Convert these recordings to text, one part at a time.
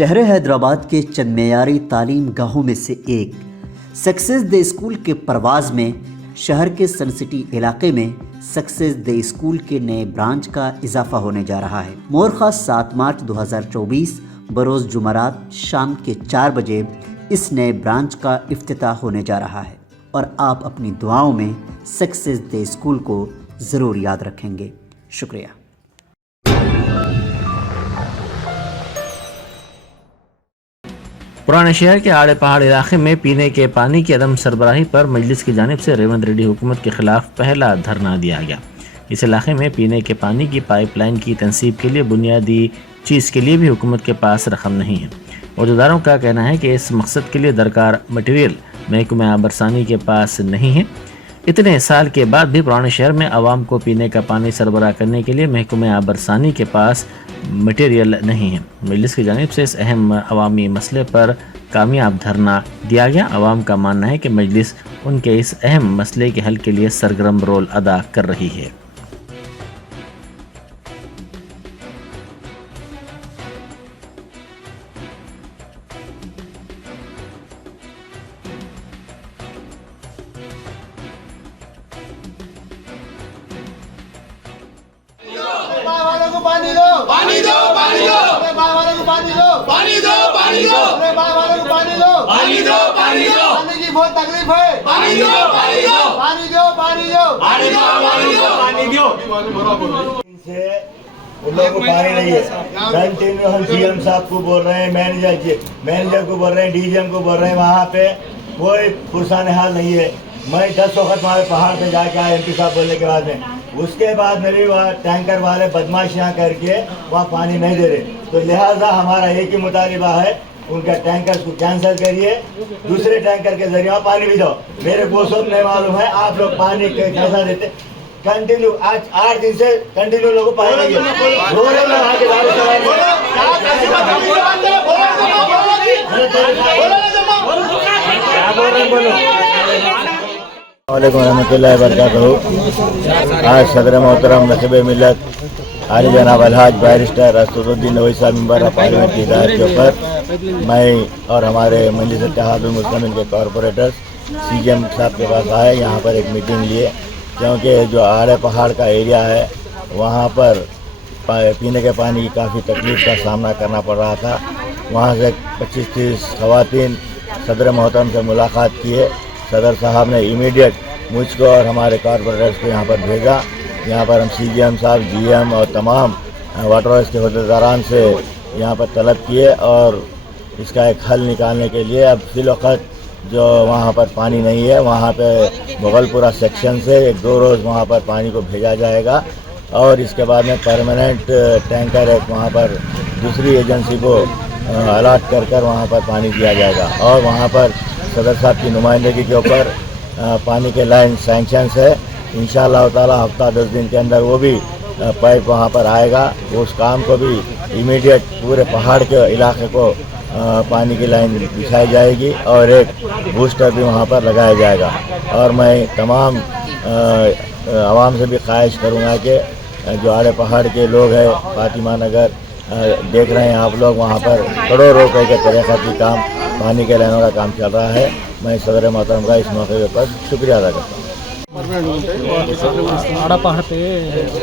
शहर हैदराबाद के चंद मेयारी तालीम गाहों में से एक सक्सेस डे स्कूल के परवाज़ में शहर के सन सिटी इलाके में सक्सेस डे स्कूल के नए ब्रांच का इजाफा होने जा रहा है। मोरखा 7 मार्च 2024 बरोज़ जुमरात शाम के 4 बजे इस नए ब्रांच का इफ्तिताह होने जा रहा है और आप अपनी दुआओं में सक्सेस डे स्कूल को ज़रूर याद रखेंगे। शुक्रिया। पुराने शहर के आड़े पहाड़ इलाके में पीने के पानी की अदम सरबराही पर मजलिस की जानिब से रेवंत रेड्डी हुकूमत के खिलाफ पहला धरना दिया गया। इस इलाके में पीने के पानी की पाइपलाइन की तनसीब के लिए बुनियादी चीज़ के लिए भी हुकूमत के पास रकम नहीं है। औहदेदारों का कहना है कि इस मकसद के लिए दरकार मटीरियल महकमा आबरसानी के पास नहीं है। इतने साल के बाद भी पुराने शहर में आवाम को पीने का पानी सरबराह करने के लिए महकमा आबरसानी के पास मटेरियल नहीं है। मजलिस की जानिब से इस अहम अवामी मसले पर कामयाब धरना दिया गया। आवाम का मानना है कि मजलिस उनके इस अहम मसले के हल के लिए सरगर्म रोल अदा कर रही है। पानी दो, पानी दो, पानी दो, अरे बाहर वालों को पानी दो, पानी दो, पानी दो, अरे बाहर वालों को पानी दो, पानी दो, पानी दो, पानी की बहुत तकलीफ है, पानी दो, पानी दो, पानी दो, पानी दो, पानी दो, पानी दो, पानी दो। इनसे उन लोगों को पानी नहीं है। कंटिन्यू हम सीएम साहब को बोल रहे हैं, मैनेजर को बोल रहे हैं, डीजीएम को बोल रहे हैं, वहाँ पे कोई पुरसान हाल नहीं है। मैं 10 वक्त वहाँ पहाड़ पे जाके आया एमपी साहब बोलने के बाद में, उसके बाद मेरे वहाँ टैंकर वाले बदमाशियाँ करके वहाँ पानी नहीं दे रहे। तो लिहाजा हमारा एक ही मुतालिबा है, उनका टैंकर को कैंसिल करिए, दूसरे टैंकर के जरिए वहाँ पानी भी दो। मेरे को सब नहीं मालूम है आप लोग पानी कैसा देते। कंटिन्यू आज 8 दिन से कंटिन्यू लोगों को पानी नहीं है। रो रहे लोग आके वालेकुम रहमतुल्लाहि व बरकातहू। आज सदर मोहतरम नसीब मिल्लत आली जनाब अलहाज बैरिस्टर असदुद्दीन नवी साहब मेंबर ऑफ पार्लियामेंट की हिदायत के ऊपर मैं और हमारे मजलिस इत्तेहादुल मुस्लिमीन के कॉरपोरेटर्स सीएम साहब के पास आए। यहाँ पर एक मीटिंग लिए क्योंकि जो आड़े पहाड़ का एरिया है वहाँ पर पीने के पानी की काफ़ी तकलीफ़ का सामना करना पड़ रहा था। वहाँ से 25-30 ख़वातीन सदर मोहतरम से मुलाकात किए। सदर साहब ने इमीडिएट मुझको और हमारे कॉरपोरेटर्स को यहाँ पर भेजा। यहाँ पर हम सीजीएम साहब, जीएम और तमाम वाटर वर्क्स के अहदेदारान से यहाँ पर तलब किए और इसका एक हल निकालने के लिए अब फिलवक़्त जो वहाँ पर पानी नहीं है वहाँ पे मुगलपुरा सेक्शन से 1-2 रोज़ वहाँ पर पानी को भेजा जाएगा और इसके बाद में परमानेंट टैंकर एक वहाँ पर दूसरी एजेंसी को अलाट कर वहाँ पर पानी दिया जाएगा और वहाँ पर सदर साहब की नुमाइंदगी के ऊपर पानी के लाइन सैंक्शंस है। इंशाअल्लाह ताला हफ्ता 10 दिन के अंदर वो भी पाइप वहाँ पर आएगा। उस काम को भी इमीडिएट पूरे पहाड़ के इलाके को पानी की लाइन बिछाई जाएगी और एक बूस्टर भी वहाँ पर लगाया जाएगा। और मैं तमाम आवाम से भी ख्वाहिश करूँगा कि जो आड़े पहाड़ के लोग हैं, फातिमा नगर देख रहे हैं आप लोग, वहाँ पर करोड़ों रुपए के तरीक़ाती काम पानी के लाइनों का काम चल रहा है। मैं सदर मोहतरम का इस मौके पर शुक्रिया अदा करता हूँ। आड़ा पहाड़ पे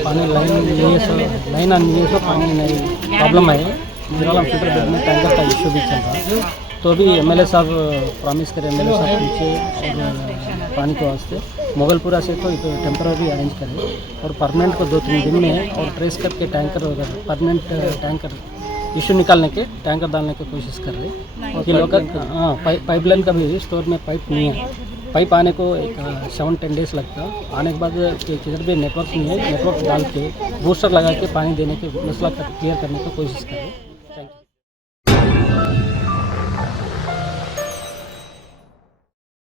पानी लाइन नहीं है, सो लाइन नहीं है, सो पानी नहीं प्रॉब्लम है। मिरालम फिल्टर बेड में टैंकर का इशू भी चल रहा है। तो अभी एमएलए साहब प्रॉमिस करें, एमएलए साहब पीछे और पानी के वास्ते मुगलपुरा से तो टेम्पररी अरेंज करें और परमानेंट को 2-3 दिन में और ट्रेस करके टैंकर परमानेंट टैंकर इशू निकालने के टैंकर डालने की कोशिश कर रहे हैं। क्योंकि लोकल पाइपलाइन का भी स्टोर में पाइप नहीं है। पाइप आने को एक 7-10 डेज लगता है। आने के बाद किधर भी नेटवर्क नहीं है, नेटवर्क डाल के बूस्टर लगा के पानी देने के मसला क्लियर करने की कोशिश करें।